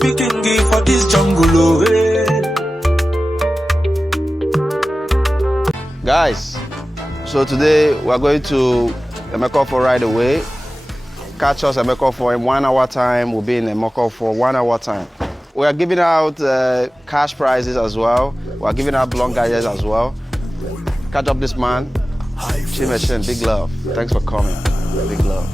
be king for this jungle, oh, hey. Guys, so today we are going to Emeko right away. Catch us at Emeko for in 1 hour time. We'll be in Emeko for 1 hour time. We are giving out cash prizes as well. We are giving out Blord gadgets as well. Catch up this man. Chimeshin, big love. Thanks for coming. Big love.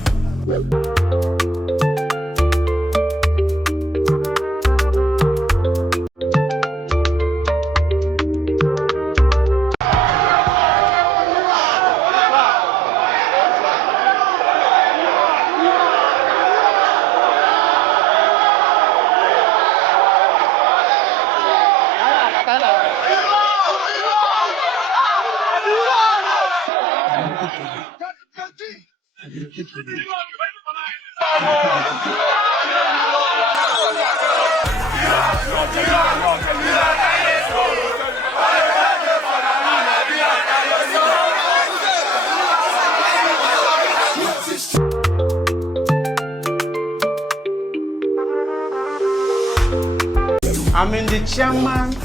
I'm in the chairman's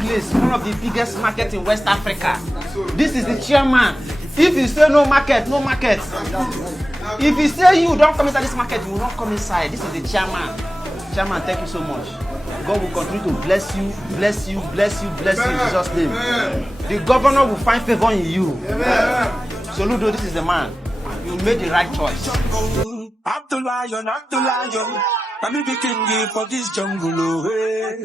place, one of the biggest markets in West Africa. This is the chairman. If you say no market, no market. If you say you don't come inside this market, you will not come inside. This is the chairman. Chairman, thank you so much. God will continue to bless you, bless you, bless you, bless you in Jesus' name. The governor will find favor in you. So Ludo, this is the man. You made the right choice. I'm the lion, I'm the lion. I'm the king for this jungle, oh, hey.